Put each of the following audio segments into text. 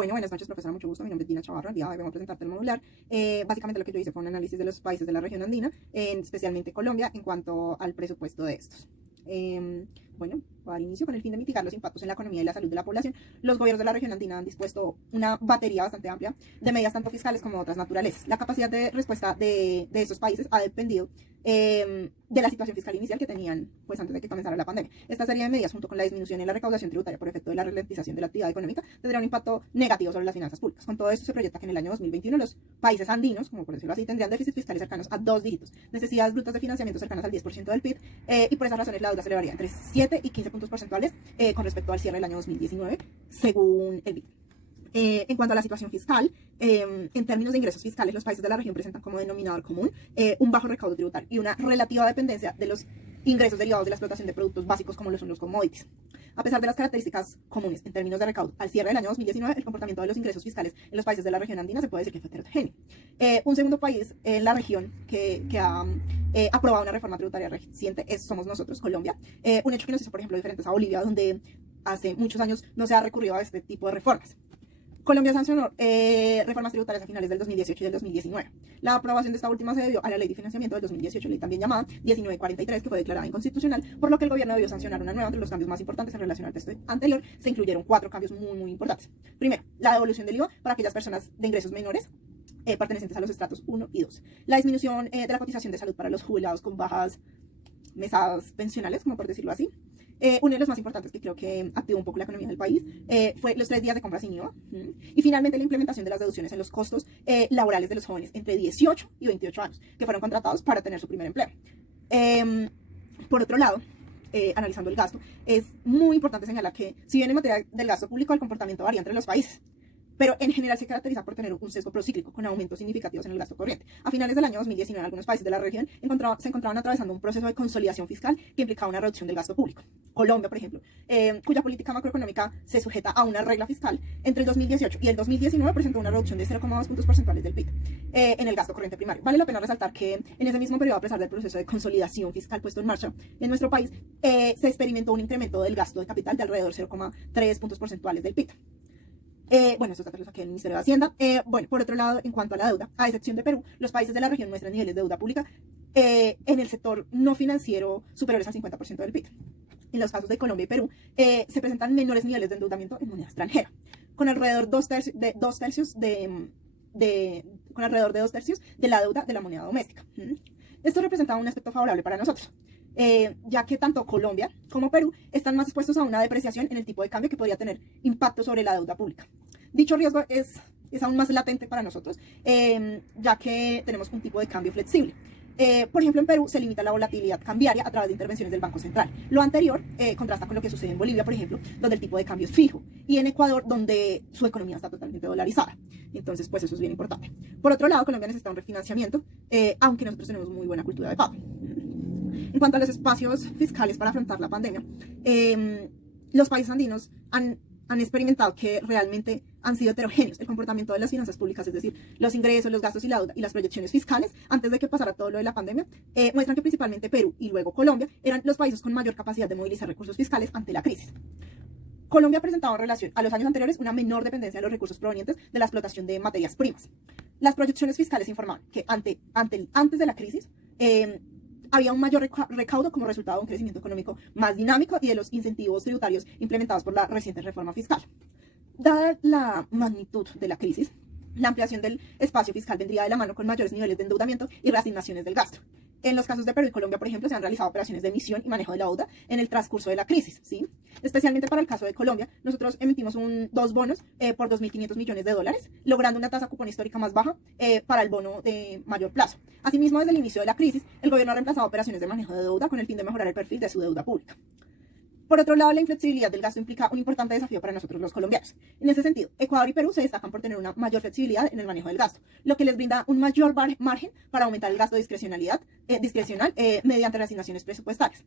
Bueno, buenas noches, profesora, mucho gusto. Mi nombre es Dina Chavarro. El día de hoy vengo a presentarte el modular. Básicamente lo que yo hice fue un análisis de los países de la región andina, especialmente Colombia, en cuanto al presupuesto de estos. Bueno, para dar inicio, con el fin de mitigar los impactos en la economía y la salud de la población, los gobiernos de la región andina han dispuesto una batería bastante amplia de medidas tanto fiscales como otras naturales. La capacidad de respuesta de estos países ha dependido de la situación fiscal inicial que tenían pues antes de que comenzara la pandemia. Esta serie de medidas, junto con la disminución en la recaudación tributaria por efecto de la ralentización de la actividad económica, tendrá un impacto negativo sobre las finanzas públicas. Con todo esto se proyecta que en el año 2021 los países andinos, como por decirlo así, tendrían déficits fiscales cercanos a 2 dígitos, necesidades brutas de financiamiento cercanas al 10% del PIB, y por esas razones la deuda se elevaría entre 7 y 15 puntos porcentuales con respecto al cierre del año 2019, según el BID. En cuanto a la situación fiscal, en términos de ingresos fiscales, los países de la región presentan como denominador común un bajo recaudo tributario y una relativa dependencia de los ingresos derivados de la explotación de productos básicos como lo son los commodities. A pesar de las características comunes en términos de recaudo, al cierre del año 2019, el comportamiento de los ingresos fiscales en los países de la región andina se puede decir que fue heterogéneo. Un segundo país en la región que ha aprobado una reforma tributaria reciente somos nosotros, Colombia. Un hecho que nos hizo, por ejemplo, diferentes a Bolivia, donde hace muchos años no se ha recurrido a este tipo de reformas. Colombia sancionó reformas tributarias a finales del 2018 y del 2019. La aprobación de esta última se debió a la Ley de Financiamiento del 2018, ley también llamada 1943, que fue declarada inconstitucional, por lo que el gobierno debió sancionar una nueva. Entre los cambios más importantes en relación al texto anterior, se incluyeron 4 cambios muy importantes. Primero, la devolución del IVA para aquellas personas de ingresos menores pertenecientes a los estratos 1 y 2. La disminución de la cotización de salud para los jubilados con bajas mesadas pensionales, como por decirlo así. Uno de los más importantes que creo que activó un poco la economía del país fue los 3 días de compra sin IVA. Y finalmente la implementación de las deducciones en los costos laborales de los jóvenes entre 18 y 28 años que fueron contratados para tener su primer empleo. Por otro lado, analizando el gasto, es muy importante señalar que si bien en materia del gasto público el comportamiento varía entre los países, pero en general se caracteriza por tener un sesgo procíclico con aumentos significativos en el gasto corriente. A finales del año 2019, algunos países de la región se encontraban atravesando un proceso de consolidación fiscal que implicaba una reducción del gasto público. Colombia, por ejemplo, cuya política macroeconómica se sujeta a una regla fiscal, entre el 2018 y el 2019 presentó una reducción de 0,2 puntos porcentuales del PIB en el gasto corriente primario. Vale la pena resaltar que en ese mismo periodo, a pesar del proceso de consolidación fiscal puesto en marcha en nuestro país, se experimentó un incremento del gasto de capital de alrededor de 0,3 puntos porcentuales del PIB. Bueno, estos datos los saqué del Ministerio de Hacienda. Bueno, por otro lado, en cuanto a la deuda, a excepción de Perú, los países de la región muestran niveles de deuda pública en el sector no financiero superiores al 50% del PIB. En los casos de Colombia y Perú, se presentan menores niveles de endeudamiento en moneda extranjera, con alrededor de dos tercios de la deuda de la moneda doméstica. Esto representa un aspecto favorable para nosotros, ya que tanto Colombia como Perú están más expuestos a una depreciación en el tipo de cambio que podría tener impacto sobre la deuda pública. Dicho riesgo es aún más latente para nosotros, ya que tenemos un tipo de cambio flexible. Por ejemplo, en Perú se limita la volatilidad cambiaria a través de intervenciones del Banco Central. Lo anterior contrasta con lo que sucede en Bolivia, por ejemplo, donde el tipo de cambio es fijo, y en Ecuador, donde su economía está totalmente dolarizada. Entonces, pues eso es bien importante. Por otro lado, Colombia necesita un refinanciamiento, aunque nosotros tenemos muy buena cultura de pago. En cuanto a los espacios fiscales para afrontar la pandemia, los países andinos han experimentado que realmente han sido heterogéneos. El comportamiento de las finanzas públicas, es decir, los ingresos, los gastos y la deuda y las proyecciones fiscales, antes de que pasara todo lo de la pandemia, muestran que principalmente Perú y luego Colombia eran los países con mayor capacidad de movilizar recursos fiscales ante la crisis. Colombia presentaba en relación a los años anteriores una menor dependencia de los recursos provenientes de la explotación de materias primas. Las proyecciones fiscales informaban que antes de la crisis, había un mayor recaudo como resultado de un crecimiento económico más dinámico y de los incentivos tributarios implementados por la reciente reforma fiscal. Dada la magnitud de la crisis, la ampliación del espacio fiscal vendría de la mano con mayores niveles de endeudamiento y reasignaciones del gasto. En los casos de Perú y Colombia, por ejemplo, se han realizado operaciones de emisión y manejo de la deuda en el transcurso de la crisis, ¿sí? Especialmente para el caso de Colombia, nosotros emitimos 2 bonos por 2.500 millones de dólares, logrando una tasa cupón histórica más baja para el bono de mayor plazo. Asimismo, desde el inicio de la crisis, el gobierno ha reemplazado operaciones de manejo de deuda con el fin de mejorar el perfil de su deuda pública. Por otro lado, la inflexibilidad del gasto implica un importante desafío para nosotros los colombianos. En ese sentido, Ecuador y Perú se destacan por tener una mayor flexibilidad en el manejo del gasto, lo que les brinda un mayor margen para aumentar el gasto discrecional mediante reasignaciones presupuestarias.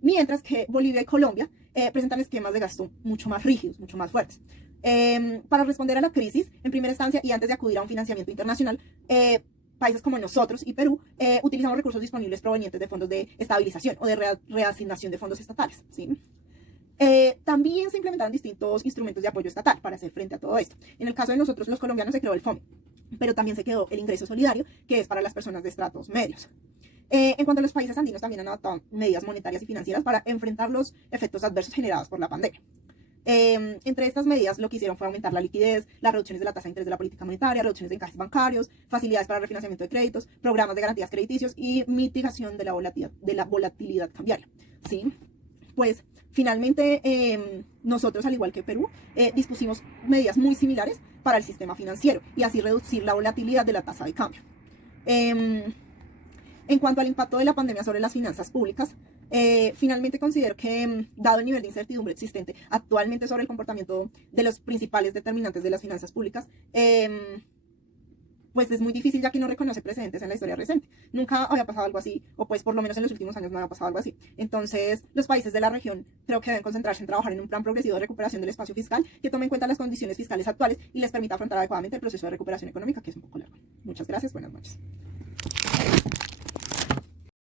Mientras que Bolivia y Colombia presentan esquemas de gasto mucho más rígidos, mucho más fuertes. Para responder a la crisis, en primera instancia y antes de acudir a un financiamiento internacional, países como nosotros y Perú utilizamos recursos disponibles provenientes de fondos de estabilización o de reasignación de fondos estatales, ¿sí? También se implementaron distintos instrumentos de apoyo estatal para hacer frente a todo esto. En el caso de nosotros, los colombianos, se creó el FOME, pero también se quedó el ingreso solidario, que es para las personas de estratos medios. En cuanto a los países andinos, también han adoptado medidas monetarias y financieras para enfrentar los efectos adversos generados por la pandemia. Entre estas medidas, lo que hicieron fue aumentar la liquidez, las reducciones de la tasa de interés de la política monetaria, reducciones de encajes bancarios, facilidades para el refinanciamiento de créditos, programas de garantías crediticios y mitigación de la volatilidad cambiaria. ¿Sí? Pues finalmente nosotros, al igual que Perú, dispusimos medidas muy similares para el sistema financiero y así reducir la volatilidad de la tasa de cambio. En cuanto al impacto de la pandemia sobre las finanzas públicas, finalmente considero que, dado el nivel de incertidumbre existente actualmente sobre el comportamiento de los principales determinantes de las finanzas públicas, pues es muy difícil, ya que no reconoce precedentes en la historia reciente. Nunca había pasado algo así, o pues por lo menos en los últimos años no había pasado algo así. Entonces, los países de la región creo que deben concentrarse en trabajar en un plan progresivo de recuperación del espacio fiscal que tome en cuenta las condiciones fiscales actuales y les permita afrontar adecuadamente el proceso de recuperación económica, que es un poco largo. Muchas gracias, buenas noches.